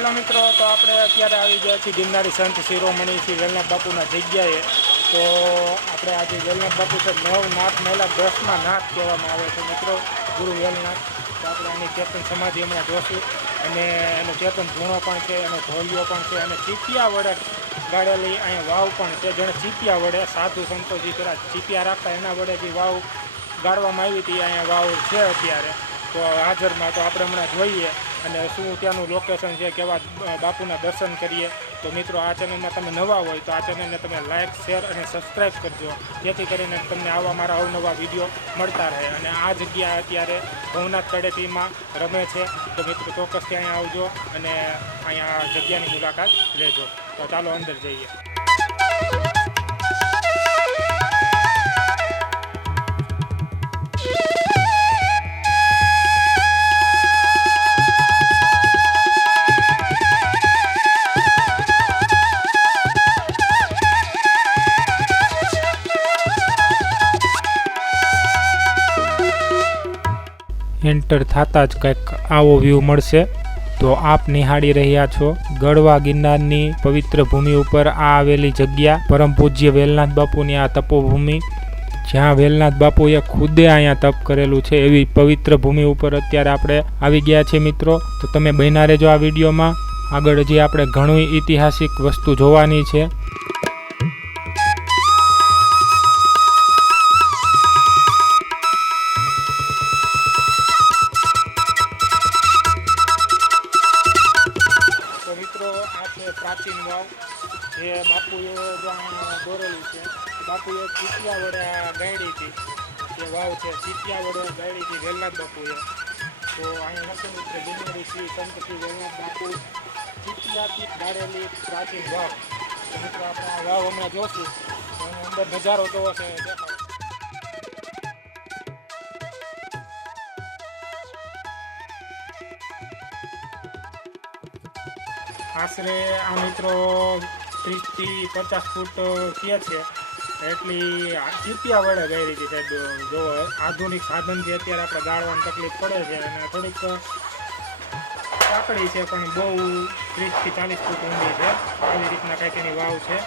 Hello મિત્રો, તો આપણે અત્યારે આવી ગયા છીએ ગિરનારી સંત શિરોમણી શ્રી વેલનાથ બાપુના જગ્યાએ. તો આપણે આજે વેલનાથ બાપુ છે 9 નાથ મહિલા 10માં નાથ કહેવામાં આવે છે મિત્રો, ગુરુ વેલનાથ. તો આપણે આની ચેતન સમાધિ હમણાં જોશું અને એનો ચેતન ધૂણો પણ છે, એનો ઢોલિયો પણ છે અને ચીપિયા વડે ગાળેલી અહીંયા વાવ પણ છે. જેણે ચીપિયા વડે સાધુ સંતોષી પેલા ચીપિયા રાખતા એના વડે જે વાવ ગાળવામાં આવી હતી અહીંયા વાવ છે અત્યારે તો હાજરમાં. તો આપણે હમણાં જોઈએ અને શું ત્યાંનું લોકેશન છે, કેવા બાપુના દર્શન કરીએ. તો મિત્રો, આ ચેનલમાં તમે નવા હોય તો આ ચેનલને તમે લાઇક, શેર અને સબસ્ક્રાઈબ કરજો, જેથી કરીને તમને આવા મારા અવનવા વિડીયો મળતા રહે. અને આ જગ્યા અત્યારે ભવનાથ તળેટીમાં રમે છે. તો મિત્રો, ચોક્કસથી અહીંયા આવજો અને અહીંયા જગ્યાની મુલાકાત લેજો. તો ચાલો અંદર જઈએ. એન્ટર થતાં જ કંઈક આવો વ્યૂ મળશે. તો આપ નિહાળી રહ્યા છો ગળવા ગિરનારની પવિત્ર ભૂમિ ઉપર આ આવેલી જગ્યા, પરમ પૂજ્ય વેલનાથ બાપુની આ તપોભૂમિ, જ્યાં વેલનાથ બાપુએ ખુદે અહીંયા તપ કરેલું છે, એવી પવિત્ર ભૂમિ ઉપર અત્યારે આપણે આવી ગયા છીએ મિત્રો. તો તમે બન્યા રહેજો આ વિડીયોમાં. આગળ હજી આપણે ઘણી ઐતિહાસિક વસ્તુ જોવાની છે. પ્રાચીન વાવ જે બાપુએ જો દોરેલી છે, બાપુએ ચીપિયા વડે ગાળી હતી. જે વાવ છે ચીપિયા વડે ગાળી હતી વેલનાથ બાપુએ. તો અહીંયા લખેલું છે ગિરનારી શ્રી સંત શ્રી વેલનાથ બાપુ ચીપિયાથી ગાળેલી પ્રાચીન વાવ. તો મિત્રો, આપણે આ વાવ હમણાં જોશું તો એનો અંદર નજારો જોવો છે દેખાડો. આશરે આ મિત્રો 30 થી 50 ફૂટ કહે છે, એટલી ચીપિયા વડે ગાળી હતી સાહેબ. જો આધુનિક સાધનથી અત્યારે આપણે ગાળવાની તકલીફ પડે છે અને થોડીક સાંકડી છે, પણ બહુ 30 થી 40 ફૂટ ઊંડી છે. આવી રીતના કંઈક એની વાવ છે.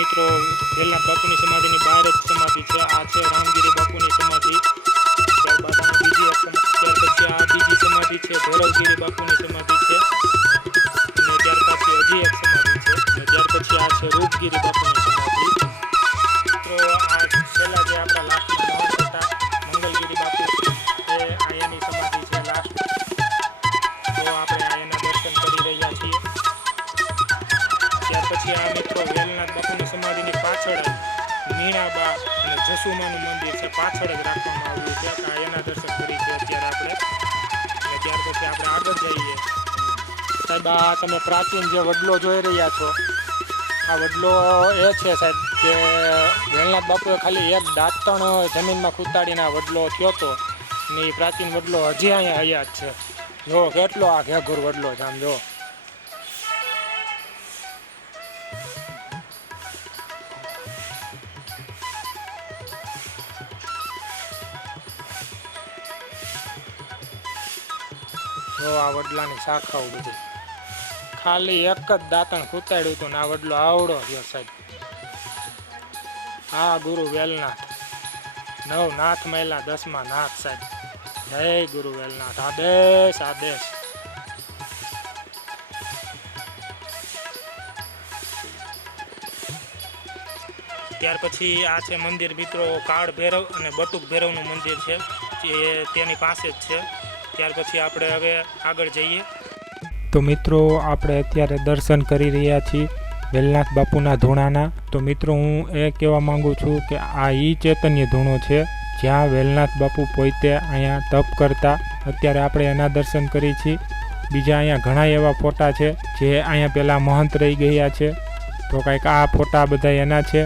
મિત્રો, વેલનાથ બાપુની સમાધિની બહાર જ સમાધિ છે. આ છે રામગીરી બાપુની સમાધિ. ત્યારબાદ આ બીજી એક ત્યાર પછી આ બીજી સમાધિ છે ભૈરવગીરી બાપુની સમાધિ છે. અને ત્યાર પછી હજી એક સમાધિ છે. અને ત્યાર પછી આ છે રૂપગીરી બાપુની સમાધિ. તો આ છેલ્લા જે આપણા લાસ્ટમાં મહંત હતા મંગલગીરી બાપુ, એ અહીંયાની સમાધિ છે લાસ્ટ. તો આપણે એના દર્શન કરી રહ્યા છીએ. ત્યાર પછી આ મિત્રો વેલનાથ બાપુની સમાધિની પાછળ મીણાબા અને જસુમાનું મંદિર છે, પાછળ જ રાખવામાં આવ્યું છે. એના દર્શન કરી છે અત્યારે આપણે. અને ત્યાર પછી આપણે આગળ જઈએ. સાહેબ, આ તમે પ્રાચીન જે વડલો જોઈ રહ્યા છો, આ વડલો એ છે સાહેબ કે વેલનાથ બાપુએ ખાલી એક દાંતણ જમીનમાં ખૂતાડીને આ વડલો થયો હતો ને એ પ્રાચીન વડલો હજી અહીંયા હયાત છે. જો કેટલો આ ઘેઘુર વડલો છે આમ જો. જો આ વડલાની શાખાઓ બધી ખાલી એક જ દાંતણ ખૂતાડ્યું હતું ને આ વડલો આવડો થયો સાહેબ. આ ગુરુ વેલનાથ નવનાથ મહિલા 10મા નાથ સાહેબ. જય ગુરુ વેલનાથ. આદેશ આદેશ. ત્યાર પછી આ છે મંદિર મિત્રો કાળ ભૈરવ અને બટુક ભૈરવનું મંદિર છે જે તેની પાસે જ છે. ત્યાર પછી આપણે હવે આગળ જઈએ. તો મિત્રો આપણે અત્યારે દર્શન કરી રહ્યા છીએ વેલનાથ બાપુના ધૂણાના. તો મિત્રો હું એ કહેવા માંગુ છું કે આ ચૈતન્ય ધૂણો છે જ્યાં વેલનાથ બાપુ પોતે અહીંયા તપ કરતા. અત્યારે આપણે એના દર્શન કરી છીએ. બીજા અહીંયા ઘણા એવા ફોટા છે જે અહીંયા પહેલાં મહંત રહી ગયા છે. તો કંઈક આ ફોટા બધા એના છે.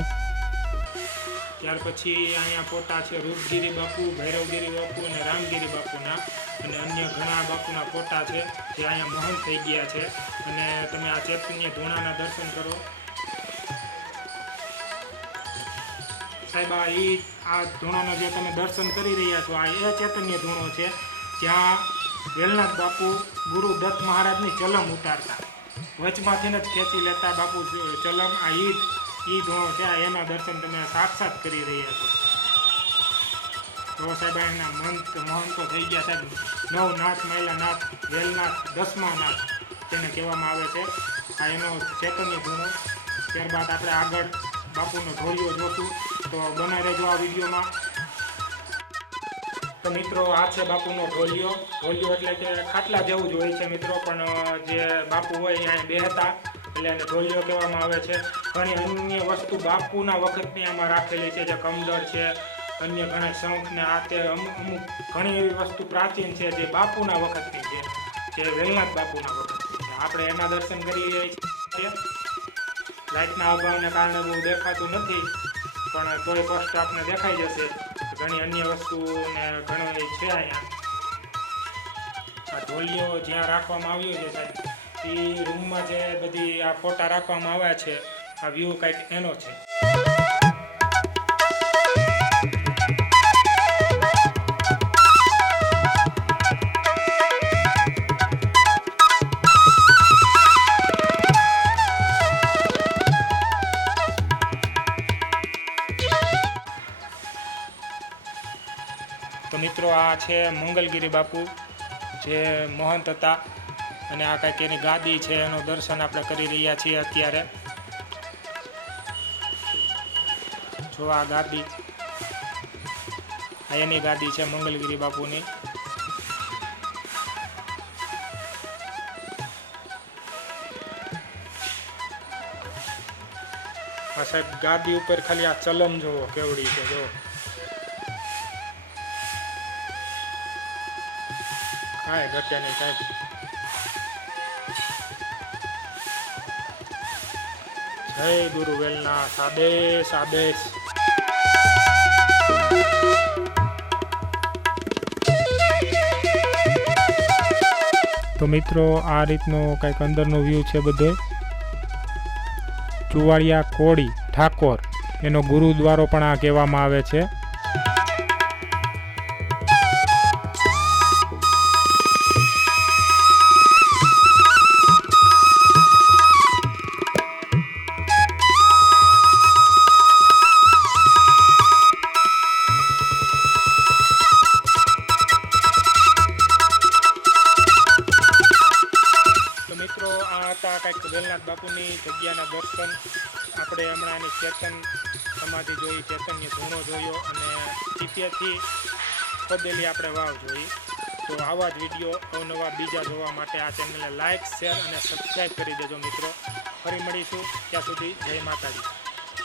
ત્યાર પછી અહીંયા ફોટા છે રૂપગીરી બાપુ, ભૈરવગીરી બાપુ અને રામગીરી બાપુના અને અન્ય ઘણા બાપુના ફોટા છે જે અહીંયા મહંત થઈ ગયા છે. અને તમે આ ચૈતન્ય ધૂણાના દર્શન કરો સાહેબ. આ ધૂણાના જે તમે દર્શન કરી રહ્યા છો આ એ ચૈતન્ય ધૂણો છે જ્યાં વેલનાથ બાપુ ગુરુ દત્ત મહારાજની ચલમ ઉતારતા, વચમાંથી જ ખેંચી લેતા બાપુ ચલમ. આ ઈ ધૂણો છે. એના દર્શન તમે સાક્ષાત કરી રહ્યા છો. તો સાહેબ એના મહંતો થઈ ગયા સાહેબ. નવનાથ મહિલા નાથ વેલનાથ 10મા નાથ તેને કહેવામાં આવે છે. આ એનો ચૈતન્ય ધૂણો. ત્યારબાદ આપણે આગળ બાપુનો ઢોલિયો જોશું તો બને રહેજો આ વિડીયોમાં. તો મિત્રો આ છે બાપુનો ઢોલિયો. ઢોલિયો એટલે કે ખાટલા જેવું જ હોય છે મિત્રો, પણ જે બાપુ હોય અહીંયા બેહતા એટલે એને ઢોલિયો કહેવામાં આવે છે. ઘણી અન્ય વસ્તુ બાપુના વખતની આમાં રાખેલી છે, જે કમદર છે, અન્ય ઘણા શંખ ને આ તે અમુક ઘણી એવી વસ્તુ પ્રાચીન છે જે બાપુના વખતની છે, જે વેલનાથ બાપુના વખતની છે. આપણે એના દર્શન કરી રહ્યા છીએ. લાઇટના અભાવને કારણે બહુ દેખાતું નથી, પણ તોય સ્પષ્ટ આપને દેખાઈ જશે. ઘણી અન્ય વસ્તુ ને ઘણું છે અહીંયા. આ ઢોલિયો જ્યાં રાખવામાં આવ્યો છે સાહેબ એ રૂમમાં જે બધી આ ફોટા રાખવામાં આવ્યા છે, આ વ્યૂ કંઈક એનો છે. તો મિત્રો આ છે મંગલગીરી બાપુ જે મહંત હતા અને આ કંઈક એની ગાદી છે, એનું દર્શન આપણે કરી રહ્યા છીએ અત્યારે. જો આ ગાદી, આ એની ગાદી છે મંગલગીરી બાપુની. આ સાહેબ ગાદી ઉપર ખાલી આ ચલમ જોવો કેવડી છે. જો કાંઈ ઘટે નહીં સાહેબ. જય ગુરુ વેલનાથ. આદેશ આદેશ. તો મિત્રો આ રીતનો કંઈક અંદરનો વ્યૂ છે બધો. ચુવાડિયા કોળી ઠાકોર એનો ગુરુદ્વારો પણ આ કહેવામાં આવે છે. કંઈક વેલનાથ બાપુની જગ્યાના દર્શન. આપણે હમણાં આની ચેતન સમાધિ જોઈ, ચૈતન્ય ધૂણો જોયો અને ચિત્યથી ખોદેલી આપણે વાવ જોઈ. તો આવા જ વિડીયો અવનવા બીજા જોવા માટે આ ચેનલને લાઇક, શેર અને સબસ્ક્રાઈબ કરી દેજો મિત્રો. ફરી મળીશું. ત્યાં સુધી જય માતાજી.